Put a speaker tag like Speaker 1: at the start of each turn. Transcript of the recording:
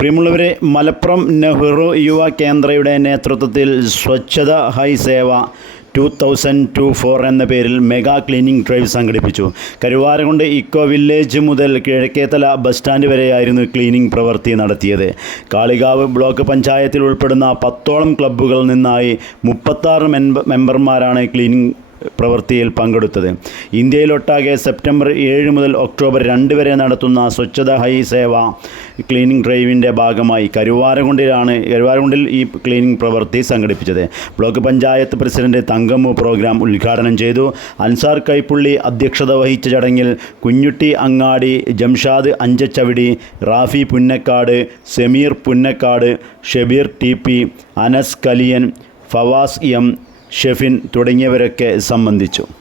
Speaker 1: പ്രിയമുള്ളവരെ മലപ്പുറം നെഹ്റു യുവ കേന്ദ്രയുടെ നേതൃത്വത്തിൽ Swachhata Hi Seva two thousand two four എന്ന പേരിൽ മെഗാ ക്ലീനിംഗ് ഡ്രൈവ് സംഘടിപ്പിച്ചു. കരുവാരകുണ്ട് ഇക്കോ വില്ലേജ് മുതൽ കിഴക്കേത്തല ബസ് സ്റ്റാൻഡ് വരെയായിരുന്നു ക്ലീനിംഗ് പ്രവൃത്തി നടത്തിയത്. കാളികാവ് ബ്ലോക്ക് പഞ്ചായത്തിൽ ഉൾപ്പെടുന്ന പത്തോളം ക്ലബ്ബുകളിൽ നിന്നായി മുപ്പത്താറ് മെമ്പർമാരാണ് ക്ലീനിംഗ് പ്രവൃത്തിയിൽ പങ്കെടുത്തത്. ഇന്ത്യയിലൊട്ടാകെ സെപ്റ്റംബർ ഏഴ് മുതൽ ഒക്ടോബർ രണ്ട് വരെ നടത്തുന്ന സ്വച്ഛത ഹൈ സേവ ക്ലീനിങ് ഡ്രൈവിന്റെ ഭാഗമായി കരുവാരകുണ്ടിലാണ് കരുവാരകുണ്ടിൽ ഈ ക്ലീനിങ് പ്രവൃത്തി സംഘടിപ്പിച്ചത്. Block panchayat president Thankammu program ഉദ്ഘാടനം ചെയ്തു. അൻസാർ കൈപ്പുള്ളി അധ്യക്ഷത വഹിച്ച ചടങ്ങിൽ Kunjutty Angadi Jamshad Anchachavidi Rafi Punnakkad Sameer Punnakkad Shabeer T P Anas Kaliyan Fawaz M Shefin തുടങ്ങിയവരൊക്കെ സംബന്ധിച്ചു.